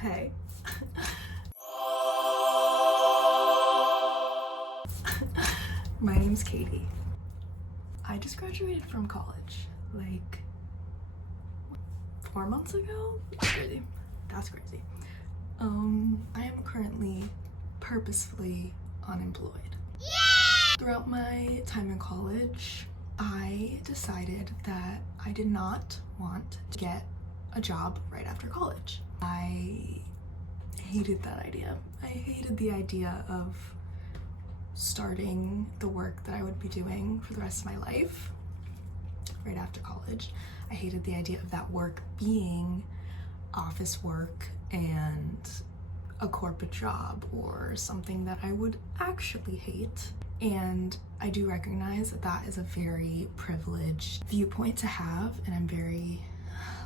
Hey. My name's Katie. I just graduated from college, like 4 months ago? That's crazy. That's crazy. I am currently purposefully unemployed. Throughout my time in college, I decided that I did not want to get a job right after college. I hated that idea. I hated the idea of starting the work that I would be doing for the rest of my life right after college. I hated the idea of that work being office work and a corporate job or something that I would actually hate. And I do recognize that that is a very privileged viewpoint to have, and I'm very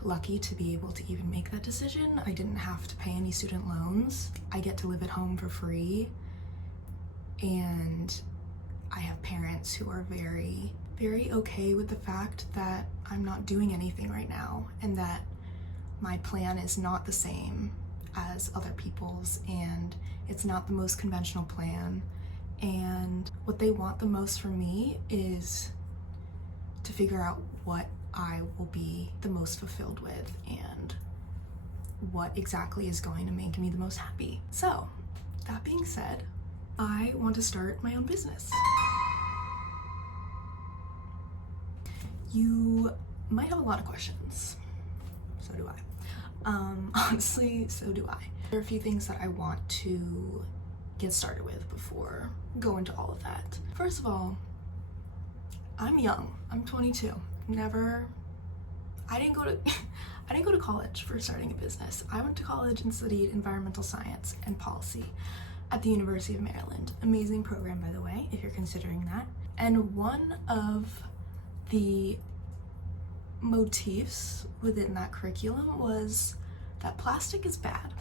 lucky to be able to even make that decision. I didn't have to pay any student loans. I get to live at home for free, and I have parents who are very, very okay with the fact that I'm not doing anything right now and that my plan is not the same as other people's, and it's not the most conventional plan. And what they want the most from me is to figure out what I will be the most fulfilled with and what exactly is going to make me the most happy. So, that being said, I want to start my own business. You might have a lot of questions. So do I. Honestly, so do I. There are a few things that I want to get started with before go into all of that. First of all, I'm young. I'm 22. I didn't go to college for starting a business. I went to college and studied environmental science and policy at the University of Maryland. Amazing program, by the way, if you're considering that. And one of the motifs within that curriculum was that plastic is bad.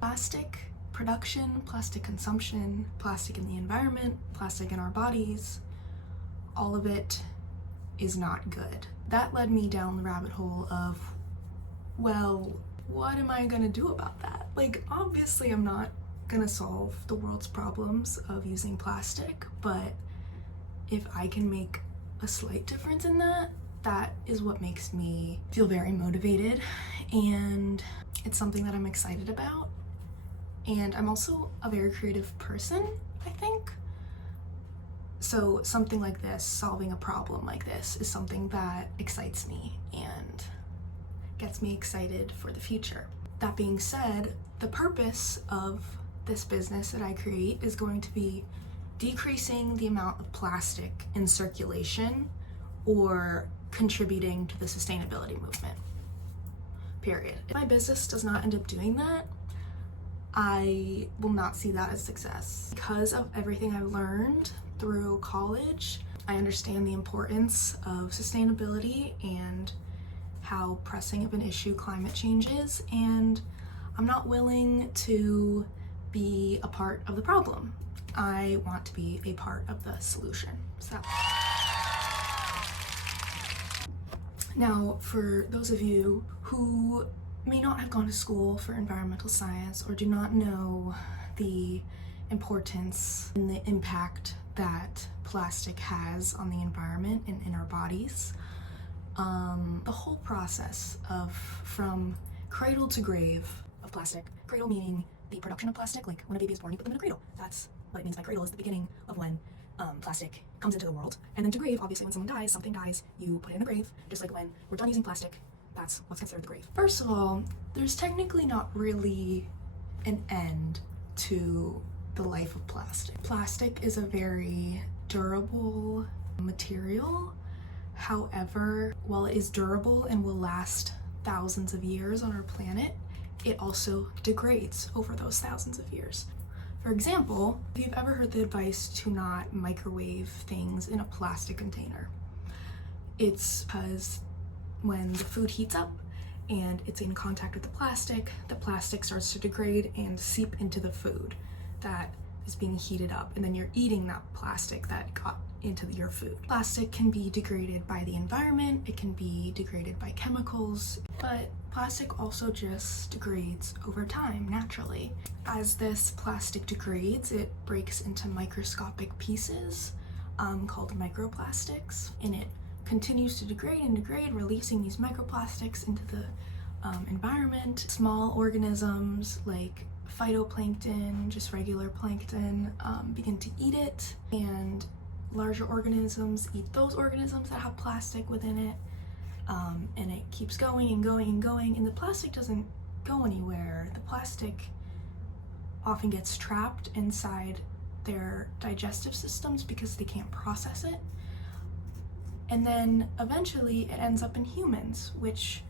Plastic production, plastic consumption, plastic in the environment, plastic in our bodies, all of it is not good. That led me down the rabbit hole of, well, what am I gonna do about that? Like, obviously I'm not gonna solve the world's problems of using plastic, but if I can make a slight difference in that, that is what makes me feel very motivated, and it's something that I'm excited about. And I'm also a very creative person, I think. So something like this, solving a problem like this, is something that excites me and gets me excited for the future. That being said, the purpose of this business that I create is going to be decreasing the amount of plastic in circulation or contributing to the sustainability movement, period. If my business does not end up doing that, I will not see that as success. Because of everything I've learned through college, I understand the importance of sustainability and how pressing of an issue climate change is, and I'm not willing to be a part of the problem. I want to be a part of the solution. So now, for those of you who may not have gone to school for environmental science or do not know the importance and the impact that plastic has on the environment and in our bodies, the whole process of from cradle to grave of plastic, cradle meaning the production of plastic, like when a baby is born you put them in a cradle. That's what it means by cradle, is the beginning of when plastic comes into the world. And then to grave, obviously when someone dies, something dies, you put it in the grave, just like when we're done using plastic, that's what's considered the grave. First of all, there's technically not really an end to the life of plastic. Plastic is a very durable material. However, while it is durable and will last thousands of years on our planet, it also degrades over those thousands of years. For example, if you've ever heard the advice to not microwave things in a plastic container, it's because when the food heats up and it's in contact with the plastic starts to degrade and seep into the food that is being heated up, and then you're eating that plastic that got into your food. Plastic can be degraded by the environment, it can be degraded by chemicals, but plastic also just degrades over time naturally. As this plastic degrades, it breaks into microscopic pieces called microplastics, and it continues to degrade and degrade, releasing these microplastics into the environment. Small organisms like phytoplankton, just regular plankton, begin to eat it, and larger organisms eat those organisms that have plastic within it, and it keeps going and going and going, and the plastic doesn't go anywhere. The plastic often gets trapped inside their digestive systems because they can't process it, and then eventually it ends up in humans, which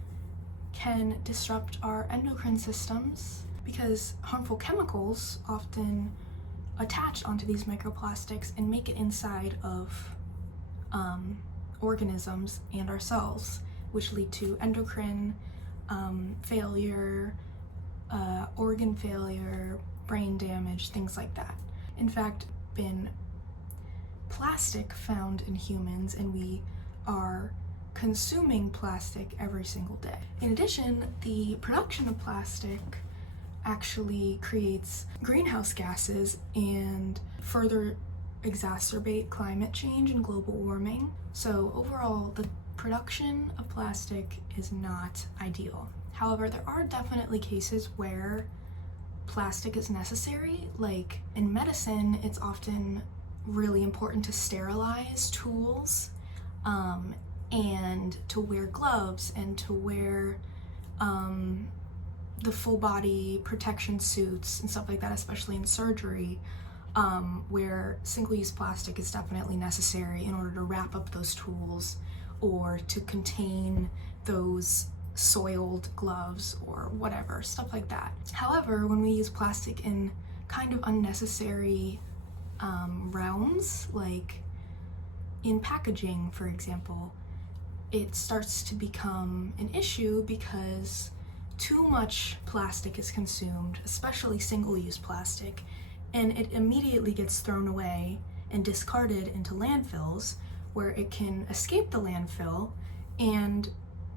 can disrupt our endocrine systems because harmful chemicals often attach onto these microplastics and make it inside of organisms and our cells, which lead to endocrine failure, organ failure, brain damage, things like that. In fact, been plastic found in humans, and we are consuming plastic every single day. In addition, the production of plastic actually creates greenhouse gases and further exacerbate climate change and global warming. So overall, the production of plastic is not ideal. However, there are definitely cases where plastic is necessary. Like in medicine, it's often really important to sterilize tools, and to wear gloves, and to wear the full body protection suits and stuff like that, especially in surgery, where single-use plastic is definitely necessary in order to wrap up those tools or to contain those soiled gloves or whatever, stuff like that. However, when we use plastic in kind of unnecessary realms, like in packaging, for example, it starts to become an issue because too much plastic is consumed, especially single-use plastic, and it immediately gets thrown away and discarded into landfills, where it can escape the landfill and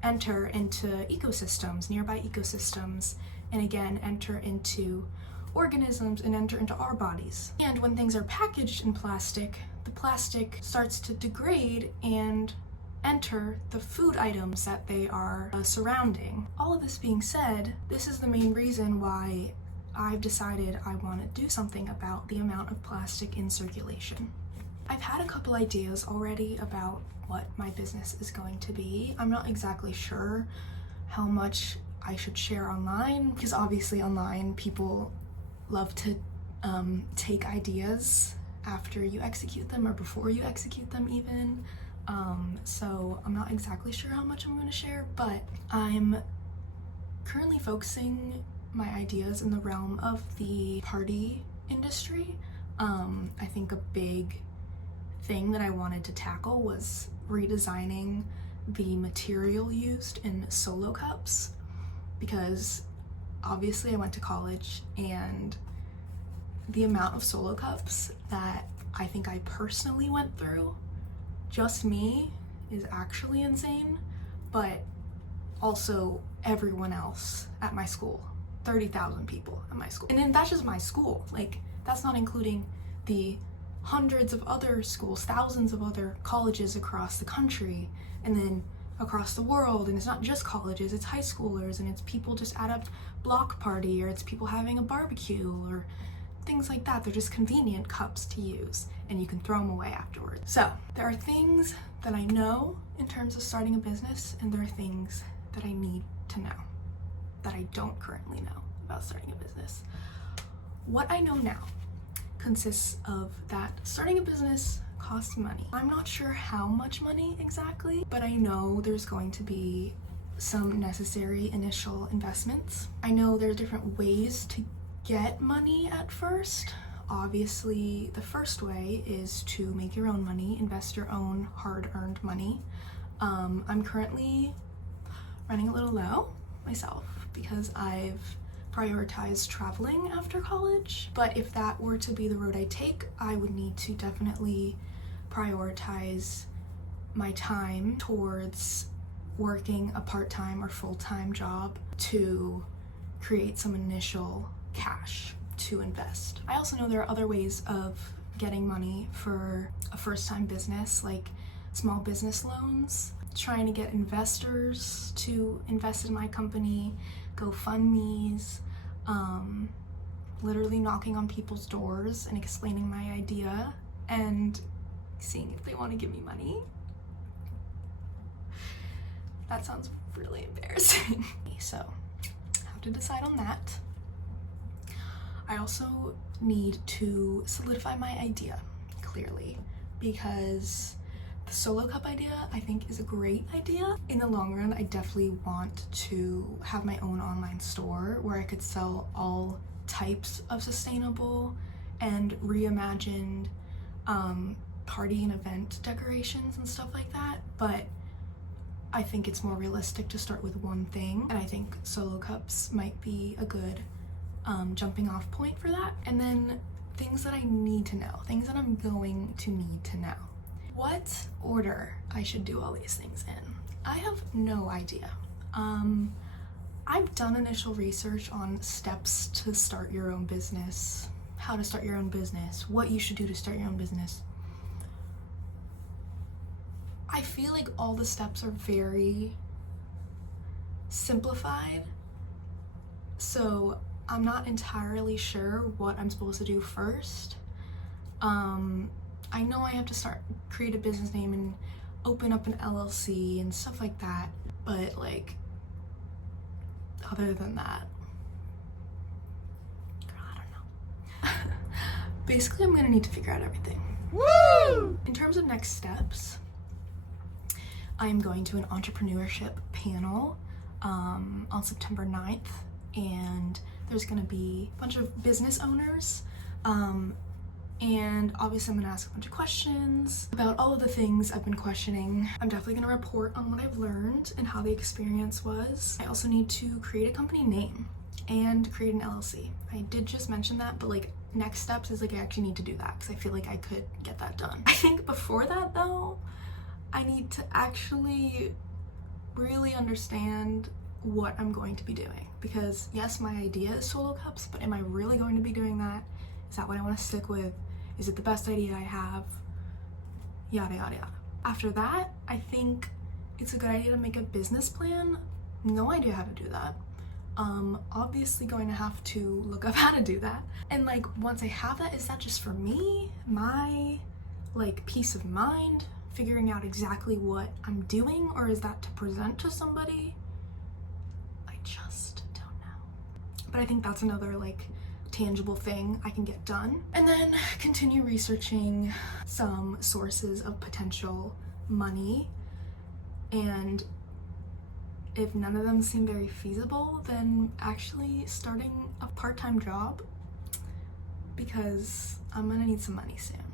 enter into ecosystems, nearby ecosystems, and again enter into organisms and enter into our bodies. And when things are packaged in plastic, the plastic starts to degrade and enter the food items that they are surrounding. All of this being said, this is the main reason why I've decided I want to do something about the amount of plastic in circulation. I've had a couple ideas already about what my business is going to be. I'm not exactly sure how much I should share online, because obviously online people love to take ideas after you execute them or before you execute them even. So I'm not exactly sure how much I'm going to share, but I'm currently focusing my ideas in the realm of the party industry. I think a big thing that I wanted to tackle was redesigning the material used in solo cups, because obviously I went to college, and the amount of solo cups that I think I personally went through, just me, is actually insane, but also everyone else at my school. 30,000 people at my school. And then that's just my school. Like, that's not including the hundreds of other schools, thousands of other colleges across the country, and then across the world. And it's not just colleges, it's high schoolers, and it's people just at a block party, or it's people having a barbecue, or things like that. They're just convenient cups to use, and you can throw them away afterwards. So there are things that I know in terms of starting a business, and there are things that I need to know that I don't currently know about starting a business. What I know now consists of that starting a business costs money. I'm not sure how much money exactly, but I know there's going to be some necessary initial investments. I know there are different ways to get money at first. Obviously, the first way is to make your own money, invest your own hard-earned money. I'm currently running a little low myself because I've prioritized traveling after college. But if that were to be the road I take, I would need to definitely prioritize my time towards working a part-time or full-time job to create some initial cash to invest. I also know there are other ways of getting money for a first-time business, like small business loans, trying to get investors to invest in my company, GoFundMes, literally knocking on people's doors and explaining my idea and seeing if they want to give me money. That sounds really embarrassing. So, I have to decide on that. I also need to solidify my idea clearly, because the solo cup idea I think is a great idea. In the long run, I definitely want to have my own online store where I could sell all types of sustainable and reimagined party and event decorations and stuff like that, but I think it's more realistic to start with one thing, and I think solo cups might be a good jumping off point for that. And then things that I need to know, things that I'm going to need to know. What order I should do all these things in, I have no idea. I've done initial research on steps to start your own business, how to start your own business, what you should do to start your own business. I feel like all the steps are very simplified, so I'm not entirely sure what I'm supposed to do first. I know I have to create a business name and open up an LLC and stuff like that, but like, other than that, girl, I don't know. Basically, I'm gonna need to figure out everything. Woo! In terms of next steps, I am going to an entrepreneurship panel on September 9th, and there's gonna be a bunch of business owners, and obviously I'm gonna ask a bunch of questions about all of the things I've been questioning. I'm definitely gonna report on what I've learned and how the experience was. I also need to create a company name and create an LLC. I did just mention that, but like next steps is like I actually need to do that because I feel like I could get that done. I think before that though, I need to actually really understand what I'm going to be doing, because yes, my idea is solo cups, but am I really going to be doing that? Is that what I want to stick with? Is it the best idea I have? Yada yada yada. After that, I think it's a good idea to make a business plan. No idea how to do that. Obviously going to have to look up how to do that. And like once I have that, is that just for me? My like peace of mind? Figuring out exactly what I'm doing, or is that to present to somebody? I just don't know. But I think that's another like tangible thing I can get done. And then continue researching some sources of potential money, and if none of them seem very feasible, then actually starting a part-time job, because I'm gonna need some money soon.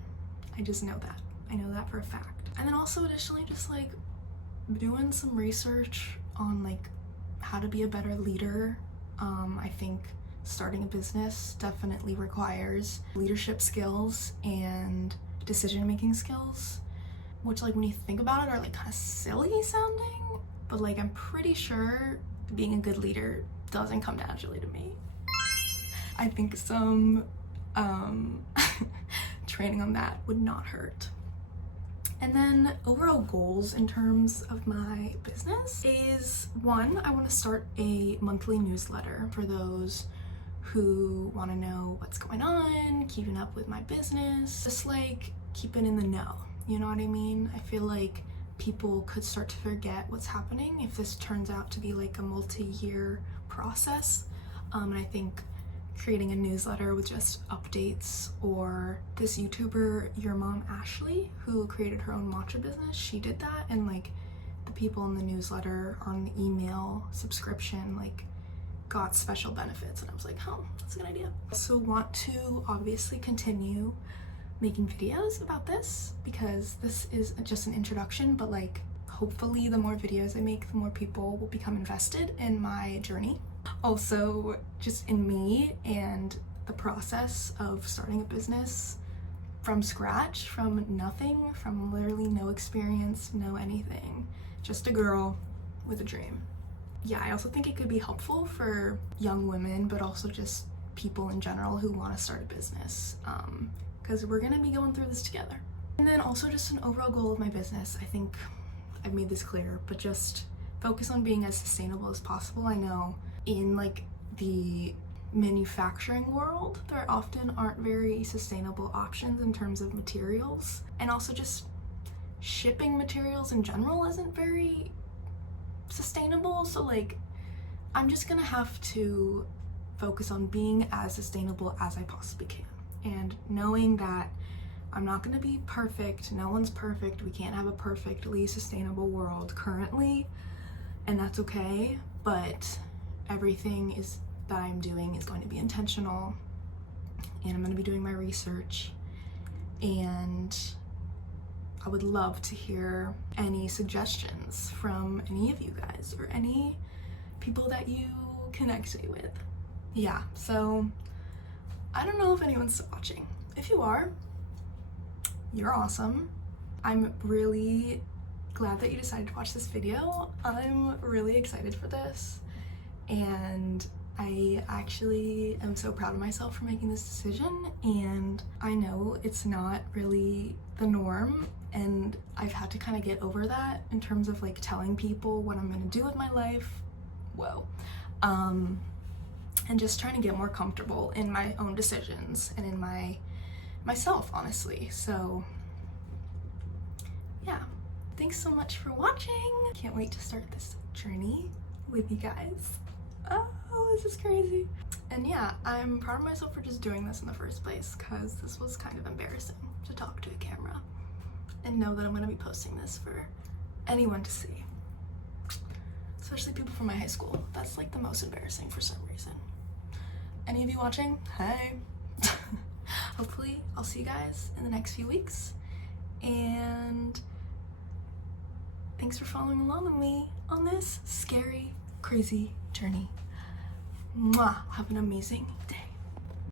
I just know that. I know that for a fact. And then also additionally just like doing some research on like how to be a better leader. I think starting a business definitely requires leadership skills and decision-making skills, which like when you think about it are like kind of silly sounding, but like I'm pretty sure being a good leader doesn't come naturally to me. I think some training on that would not hurt. And then overall goals in terms of my business is, one, I want to start a monthly newsletter for those who want to know what's going on, keeping up with my business, just like keeping in the know, you know what I mean? I feel like people could start to forget what's happening if this turns out to be like a multi-year process. And I think creating a newsletter with just updates, or this YouTuber, Your Mom Ashley, who created her own matcha business, she did that, and like the people in the newsletter or in the email subscription like got special benefits, and I was like, oh, that's a good idea. I also want to obviously continue making videos about this, because this is just an introduction, but like hopefully the more videos I make, the more people will become invested in my journey. Also just in me and the process of starting a business. from scratch, from nothing, from literally no experience, no anything. Just a girl with a dream. Yeah, I also think it could be helpful for young women, but also just people in general who want to start a business, because we're gonna be going through this together. And then also just an overall goal of my business, I think I've made this clear, but just focus on being as sustainable as possible. I know in like the manufacturing world, there often aren't very sustainable options in terms of materials, and also just shipping materials in general isn't very sustainable. So like, I'm just gonna have to focus on being as sustainable as I possibly can, and knowing that I'm not gonna be perfect. No one's perfect. We can't have a perfectly sustainable world currently, and that's okay. But everything that I'm doing is going to be intentional, and I'm going to be doing my research, and I would love to hear any suggestions from any of you guys or any people that you connect me with. Yeah, so I don't know if anyone's watching. If you are, you're awesome. I'm really glad that you decided to watch this video. I'm really excited for this, and I actually am so proud of myself for making this decision, and I know it's not really the norm, and I've had to kind of get over that in terms of like telling people what I'm gonna do with my life. Whoa. And just trying to get more comfortable in my own decisions and in myself, honestly. So yeah, thanks so much for watching. Can't wait to start this journey with you guys. Oh, this is crazy. And yeah, I'm proud of myself for just doing this in the first place, because this was kind of embarrassing to talk to a camera and know that I'm gonna be posting this for anyone to see, especially people from my high school. That's like the most embarrassing for some reason. Any of you watching? Hey. Hopefully I'll see you guys in the next few weeks, and thanks for following along with me on this scary, crazy journey. Mwah! Have an amazing day.